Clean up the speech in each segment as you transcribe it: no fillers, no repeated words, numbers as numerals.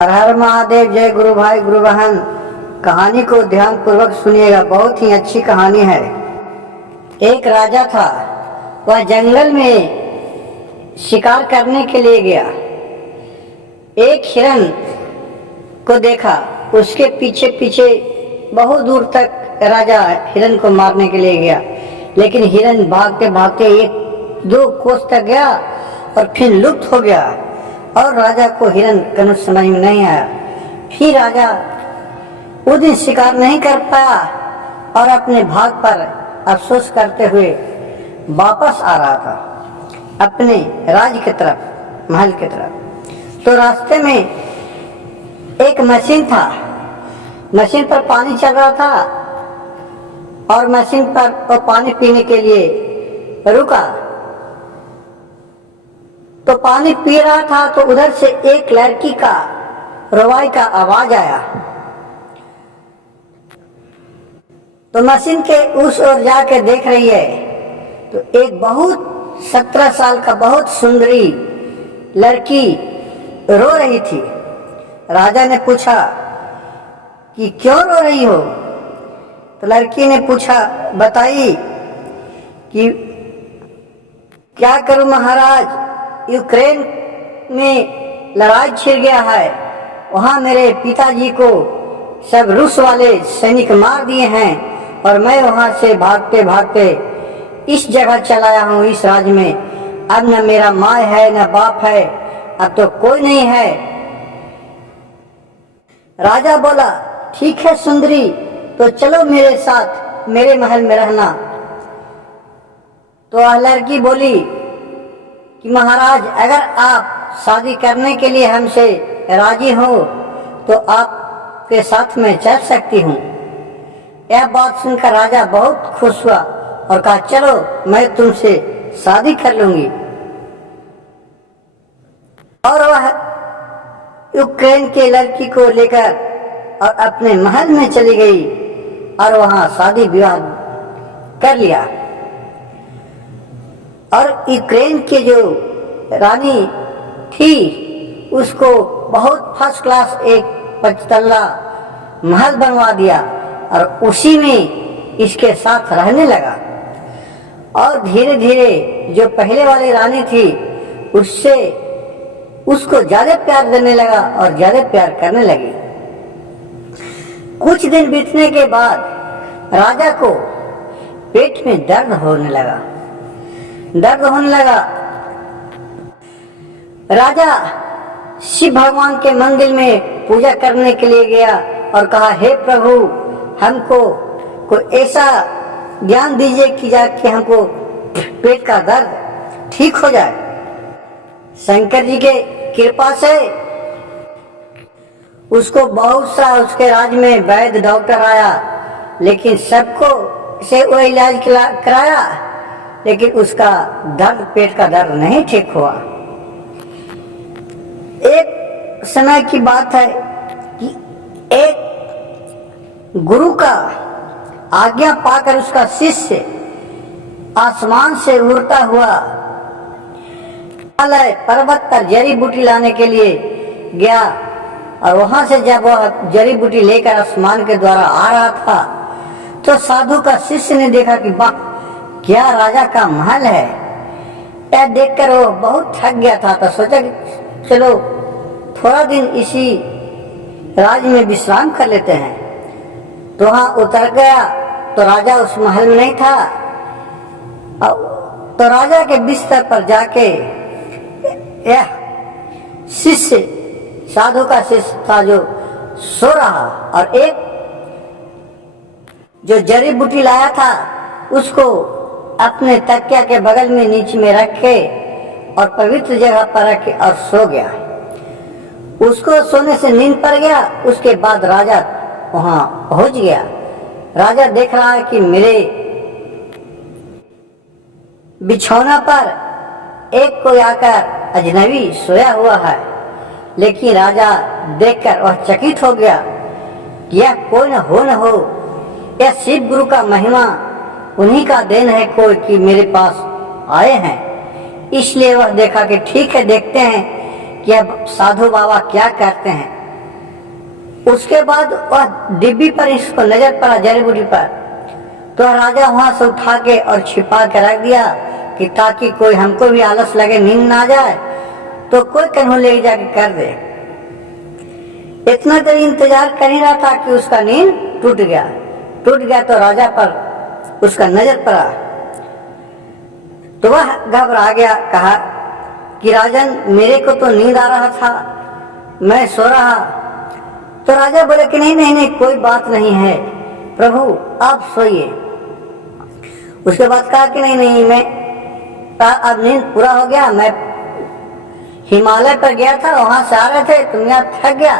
हर हर महादेव। जय गुरु भाई गुरु बहन। कहानी को ध्यान पूर्वक सुनिएगा, बहुत ही अच्छी कहानी है। एक राजा था, वह जंगल में शिकार करने के लिए गया। एक हिरन को देखा, उसके पीछे पीछे बहुत दूर तक राजा हिरन को मारने के लिए गया, लेकिन हिरन भागते भागते एक दो कोस तक गया और फिर लुप्त हो गया और राजा को हिरन का समझ में नहीं आया। फिर राजा उस दिन शिकार नहीं कर पाया और अपने भाग पर अफसोस करते हुए वापस आ रहा था अपने राज्य की तरफ, महल की तरफ। तो रास्ते में एक मशीन था, मशीन पर पानी चल रहा था और मशीन पर वो पानी पीने के लिए रुका। तो पानी पी रहा था तो उधर से एक लड़की का रोवाई का आवाज आया। तो मशीन के उस ओर जाके देख रही है तो एक बहुत 17 साल का बहुत सुंदरी लड़की रो रही थी। राजा ने पूछा कि क्यों रो रही हो? तो लड़की ने पूछा, बताइए कि क्या करूं महाराज, यूक्रेन में लड़ाई छिड़ गया है, वहां मेरे पिताजी को सब रूस वाले सैनिक मार दिए हैं और मैं वहां से भागते भागते इस जगह चलाया हूं, इस राज्य में। अब न मेरा माँ है न बाप है, अब तो कोई नहीं है। राजा बोला, ठीक है सुंदरी, तो चलो मेरे साथ मेरे महल में रहना। तो वह लड़की बोली कि महाराज, अगर आप शादी करने के लिए हमसे राजी हो तो आपके साथ में चल सकती हूँ। यह बात सुनकर राजा बहुत खुश हुआ और कहा, चलो मैं तुमसे शादी कर लूंगी। और वह यूक्रेन के लड़की को लेकर और अपने महल में चली गई और वहां शादी विवाह कर लिया। और यूक्रेन के जो रानी थी उसको बहुत फर्स्ट क्लास एक 5 तल्ला महल बनवा दिया और उसी में इसके साथ रहने लगा। और धीरे धीरे जो पहले वाली रानी थी उससे उसको ज्यादा प्यार देने लगा और ज्यादा प्यार करने लगी। कुछ दिन बीतने के बाद राजा को पेट में दर्द होने लगा। राजा शिव भगवान के मंदिर में पूजा करने के लिए गया और कहा, हे प्रभु, हमको कोई ऐसा ज्ञान दीजिए कि जाके हमको पेट का दर्द ठीक हो जाए। शंकर जी के कृपा से उसको बहुत सा उसके राज्य में वैद्य डॉक्टर आया, लेकिन सबको से वो इलाज कराया, लेकिन उसका दर्द, पेट का दर्द नहीं ठीक हुआ। एक समय की बात है कि एक गुरु का आज्ञा पाकर उसका शिष्य आसमान से उड़ता हुआ हिमालय पर्वत पर जड़ी बूटी लाने के लिए गया। और वहां से जब वह जड़ी बूटी लेकर आसमान के द्वारा आ रहा था तो साधु का शिष्य ने देखा कि वाह, क्या राजा का महल है। यह देखकर वो बहुत थक गया था, तो सोचा कि चलो थोड़ा दिन इसी राज्य में विश्राम कर लेते हैं। तो वहां उतर गया तो राजा उस महल में नहीं था। तो राजा के बिस्तर पर जाके यह शिष्य, साधु का शिष्य था जो सो रहा, और एक जो जड़ी बूटी लाया था उसको अपने तकिया के बगल में नीचे में रखे और पवित्र जगह पर रखे और सो गया। उसको सोने से नींद पड़ गया। उसके बाद राजा वहां पहुंच गया। राजा देख रहा है कि मेरे बिछौना पर एक कोई आकर अजनबी सोया हुआ है, लेकिन राजा देखकर वह चकित हो गया कि यह कोई न हो, यह शिव गुरु का महिमा, उन्हीं का देन है कोई कि मेरे पास आए हैं। इसलिए वह देखा कि ठीक है, देखते हैं कि अब साधु बाबा क्या करते हैं। उसके बाद वह डिब्बी पर इसको नजर पड़ा, जड़ी बूटी पर, तो राजा वहां से उठा के और छिपा के रख दिया कि ताकि कोई हमको भी आलस लगे, नींद ना जाए तो कोई कन्हू ले जाके कर दे। इतना देर इंतजार कर ही रहा था कि उसका नींद टूट गया तो राजा पर उसका नजर पड़ा तो वह घबरा गया, कहा कि राजन मेरे को तो नींद आ रहा था, मैं सो रहा। तो राजा बोले कि नहीं कोई बात नहीं है प्रभु, आप सोइए। उसके बाद कहा कि नहीं मैं अब नींद पूरा हो गया, मैं हिमालय पर गया था, वहां से आ रहे थे, तुम यहाँ थक गया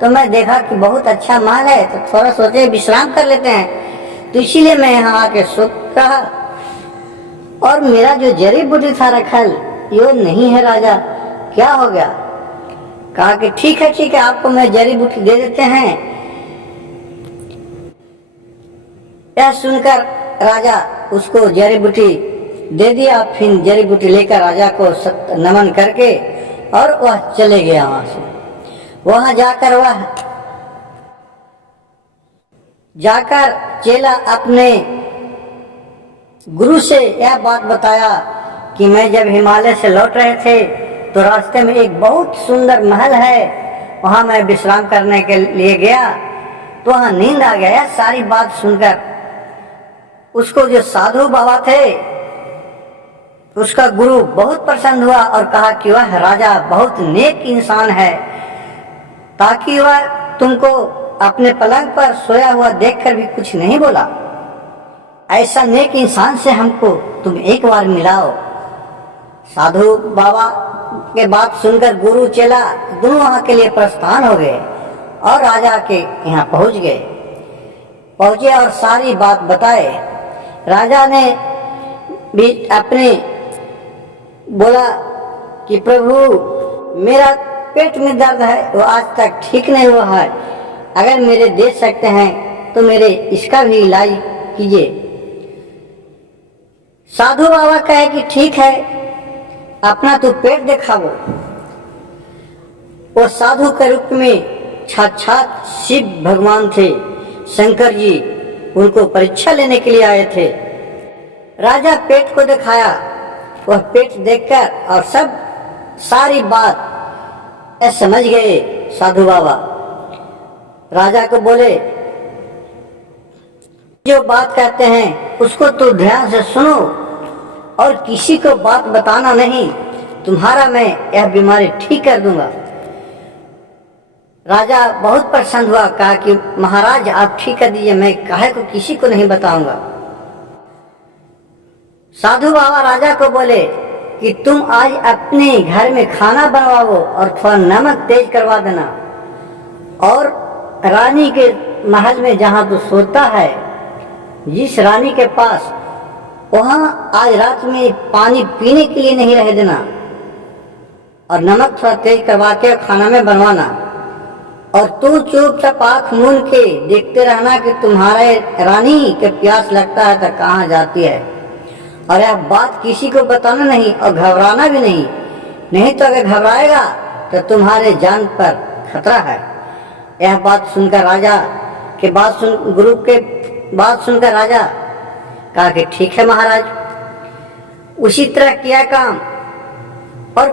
तो मैं देखा कि बहुत अच्छा महल है तो थोड़ा सोचे विश्राम कर लेते हैं, तो इसीलिए मैं यहाँ आके सो रहा। और मेरा जो जड़ी बूटी था रखल ये नहीं है राजा, क्या हो गया? कहा कि ठीक है आपको मैं जड़ी बूटी दे देते हैं। यह सुनकर राजा उसको जड़ी बूटी दे दिया। फिर जड़ी बूटी लेकर राजा को नमन करके और वह चले गया वहां से। वहां जाकर चेला अपने गुरु से यह बात बताया कि मैं जब हिमालय से लौट रहे थे तो रास्ते में एक बहुत सुंदर महल है, वहां मैं विश्राम करने के लिए गया तो वहां नींद आ गया। सारी बात सुनकर उसको जो साधु बाबा थे उसका गुरु बहुत प्रसन्न हुआ और कहा कि वह राजा बहुत नेक इंसान है, ताकि वह तुमको अपने पलंग पर सोया हुआ देखकर भी कुछ नहीं बोला। ऐसा नेक इंसान से हमको तुम एक बार मिलाओ। साधु बाबा के बात सुनकर गुरु चेला दोनों वहां के लिए प्रस्थान हो गए और राजा के यहाँ पहुंचे और सारी बात बताए। राजा ने भी अपने बोला कि प्रभु मेरा पेट में दर्द है, वो आज तक ठीक नहीं हुआ है, अगर मेरे दे सकते हैं तो मेरे इसका भी इलाज कीजिए। साधु बाबा कहे कि ठीक है, अपना तो पेट दिखाओ। वो साधु के रूप में साक्षात शिव भगवान थे, शंकर जी उनको परीक्षा लेने के लिए आए थे। राजा पेट को दिखाया, वह पेट देखकर और सारी बात समझ गए। साधु बाबा राजा को बोले जो बात कहते हैं उसको तो ध्यान से सुनो और किसी को बात बताना नहीं, तुम्हारा मैं यह बीमारी ठीक कर दूंगा। राजा बहुत प्रसन्न हुआ, कहा कि महाराज आप ठीक कर दीजिए, मैं काहे को किसी को नहीं बताऊंगा। साधु बाबा राजा को बोले कि तुम आज अपने घर में खाना बनवाओ और थोड़ा नमक तेज करवा देना, और रानी के महल में जहां तू सोता है जिस रानी के पास, वहां आज रात में पानी पीने के लिए नहीं रह देना, और नमक थोड़ा तेज करवा के खाना में बनवाना, और तू चुपचाप आंख मूंद के देखते रहना कि तुम्हारे रानी के प्यास लगता है तो कहाँ जाती है, और यह बात किसी को बताना नहीं और घबराना भी नहीं तो अगर घबराएगा तो तुम्हारे जान पर खतरा है। यह बात सुनकर राजा के गुरु के बात सुनकर राजा कहा कि ठीक है महाराज। उसी तरह किया काम और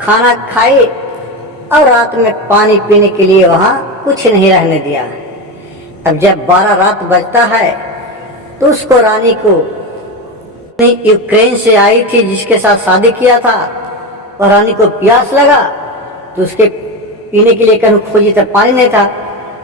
खाना खाए और रात में पानी पीने के लिए वहां कुछ नहीं रहने दिया। अब जब 12 रात बजता है तो उसको रानी को यूक्रेन से आई थी जिसके साथ शादी किया था, और रानी को प्यास लगा तो उसके पीने के लिए कहीं खोजी तो पानी नहीं था,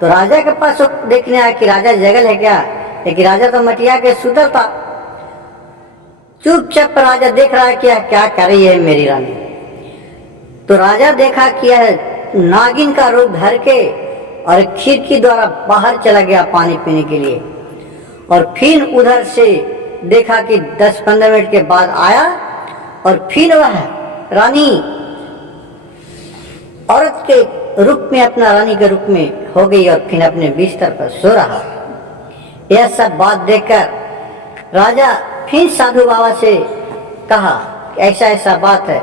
तो राजा के पास देखने आया कि राजा जगल है क्या, लेकिन राजा तो मटिया के सुतल था। चुपचाप राजा देख रहा है कि क्या कर रही है मेरी रानी। तो राजा देखा कि यह नागिन का रूप धर के और खिड़की द्वारा बाहर चला गया पानी पीने के लिए, और फिर उधर से देखा कि 10-15 मिनट के बाद आया और फिर वह रानी औरत के रूप में, अपना रानी के रूप में हो गई और फिर अपने बिस्तर पर सो रहा। यह सब बात देखकर राजा फिर साधु बाबा से कहा कि ऐसा बात है।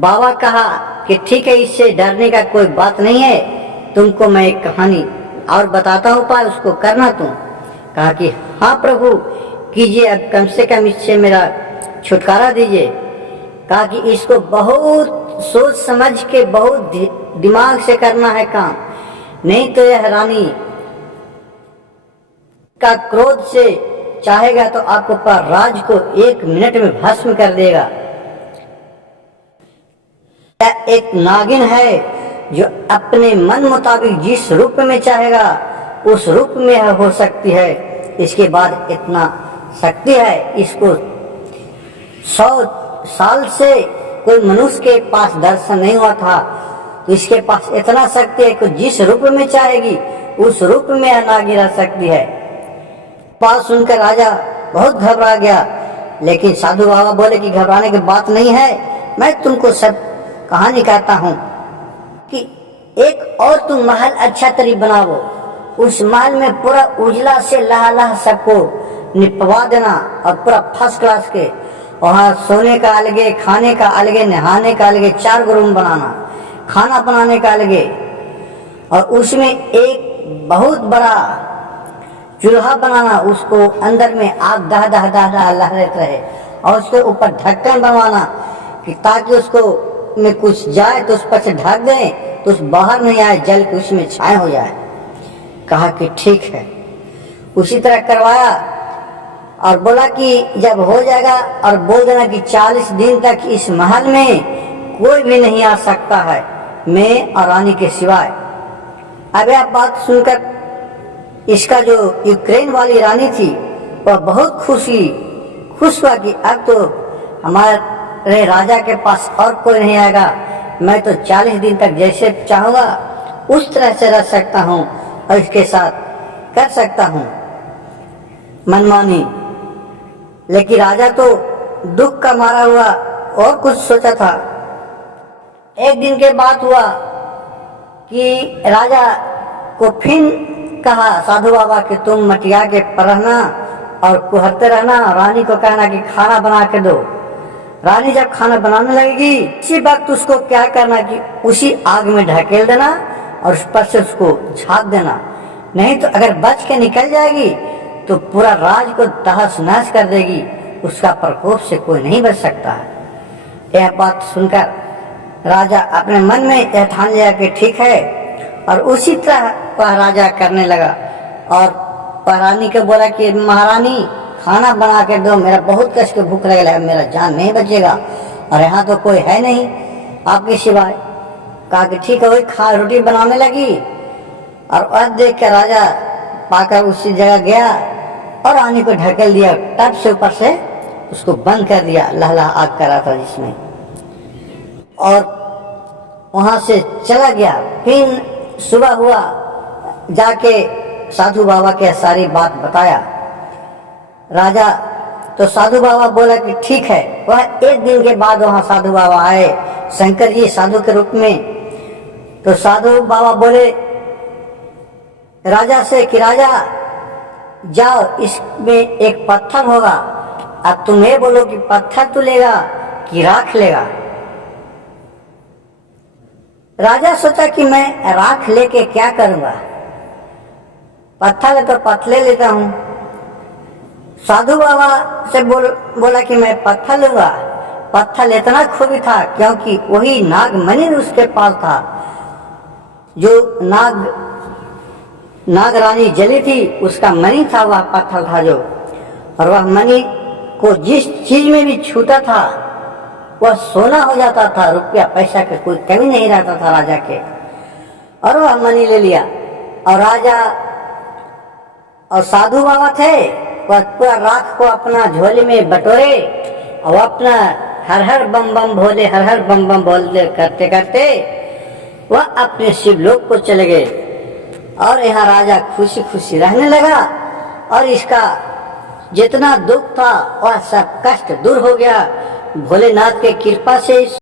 बाबा कहा कि ठीक है, इससे डरने का कोई बात नहीं है, तुमको मैं एक कहानी और बताता हूँ, उपाय उसको करना तुम। कहा कि हाँ प्रभु कीजिए, अब कम से कम इससे मेरा छुटकारा दीजिए। कहा कि इसको बहुत सोच समझ के, बहुत दिमाग से करना है काम, नहीं तो यह रानी का क्रोध से चाहेगा तो आपको पर राज को 1 मिनट में भस्म कर देगा। एक नागिन है जो अपने मन मुताबिक जिस रूप में चाहेगा उस रूप में हो सकती है। इसके बाद इतना शक्ति है, इसको 100 साल से कोई मनुष्य के पास दर्शन नहीं हुआ था, तो इसके पास इतना शक्ति है कि जिस रूप में चाहेगी उस रूप में नागिन रह सकती है। बात सुनकर राजा बहुत घबरा गया, लेकिन साधु बाबा बोले कि घबराने की बात नहीं है, मैं तुमको सब कहानी कहता हूँ कि एक और तुम महल अच्छा तरी बनाओ, उस महल में पूरा उजला से लहा सबको निपवा देना और पूरा फर्स्ट क्लास के, वहाँ सोने का अलगे, खाने का अलगे, नहाने का अलगे, 4 रूम बनाना, खाना बनाने का अलगे, और उसमें एक बहुत बड़ा चूल्हा बनाना, उसको अंदर में आग दह दह दह दह लहरत रहे, और उसके ऊपर ढक्कन बनवाना कि ताकि उसको में कुछ जाए तो उस पर से ढक दें तो उस बाहर नहीं आए, जल के उसमें छाए हो जाए। कहा कि ठीक है। उसी तरह करवाया और बोला कि जब हो जाएगा और बोल देना कि 40 दिन तक इस महल में कोई भी नहीं आ सकता है, मैं और रानी के सिवाय। अब यह बात सुनकर इसका जो यूक्रेन वाली रानी थी वह बहुत खुश हुआ कि अब तो हमारे राजा के पास और कोई नहीं आएगा, मैं तो 40 दिन तक जैसे चाहूँगा उस तरह से रह सकता हूँ और इसके साथ कर सकता हूँ मनमानी। लेकिन राजा तो दुख का मारा हुआ और कुछ सोचा था। एक दिन के बाद हुआ कि राजा को फिर कहा साधु बाबा कि तुम मटिया के पर रहना और कुहरते रहना, रानी को कहना कि खाना बना के दो। रानी जब खाना बनाने लगेगी इसी वक्त उसको क्या करना कि उसी आग में ढकेल देना और उस पर से उसको झाँक देना, नहीं तो अगर बच के निकल जाएगी तो पूरा राज को तहस नहस कर देगी, उसका प्रकोप से कोई नहीं बच सकता है। यह बात सुनकर राजा अपने मन में यह ठान लिया कि ठीक है, और उसी तरह वह राजा करने लगा और वह रानी को बोला कि महारानी खाना बना के दो, मेरा बहुत कष्ट के भूख लगे है, मेरा जान नहीं बचेगा और यहाँ तो कोई है नहीं आपके सिवाय। कहा कि ठीक है। वही रोटी बनाने लगी और वह देख कर राजा पाकर उसी जगह गया और रानी को ढकेल दिया, टप से ऊपर से उसको बंद कर दिया, लहला आग कर रहा था जिसमें, और वहां से चला गया। फिर सुबह हुआ, जाके साधु बाबा के सारी बात बताया राजा। तो साधु बाबा बोला कि ठीक है। वह 1 दिन के बाद वहां साधु बाबा आए, शंकर जी साधु के रूप में। तो साधु बाबा बोले राजा से कि राजा जाओ, इसमें एक पत्थर होगा, अब तुम ये बोलो कि पत्थर तू लेगा कि राख लेगा। राजा सोचा कि मैं राख लेके क्या करूंगा, पत्थर तो पत्थर लेता हूं। साधु बाबा से बोला कि मैं पत्थर लूंगा। पत्थर इतना खूबी था क्योंकि वही नागमणि उसके पास था, जो नाग रानी जली थी उसका मणि था, वह पत्थर था जो, और वह मणि को जिस चीज में भी छूता था वह सोना हो जाता था, रुपया पैसा के कोई कमी नहीं रहता था राजा के। और वह मणि ले लिया और राजा और साधु बाबा थे वह पूरा राख को अपना झोले में बटोरे और अपना हर हर बम बम भोले, हर हर बम बम भोले करते करते वह अपने शिवलोक को चले गए। और यहाँ राजा खुशी खुशी रहने लगा और इसका जितना दुख था वह सब कष्ट दूर हो गया भोलेनाथ के कृपा से।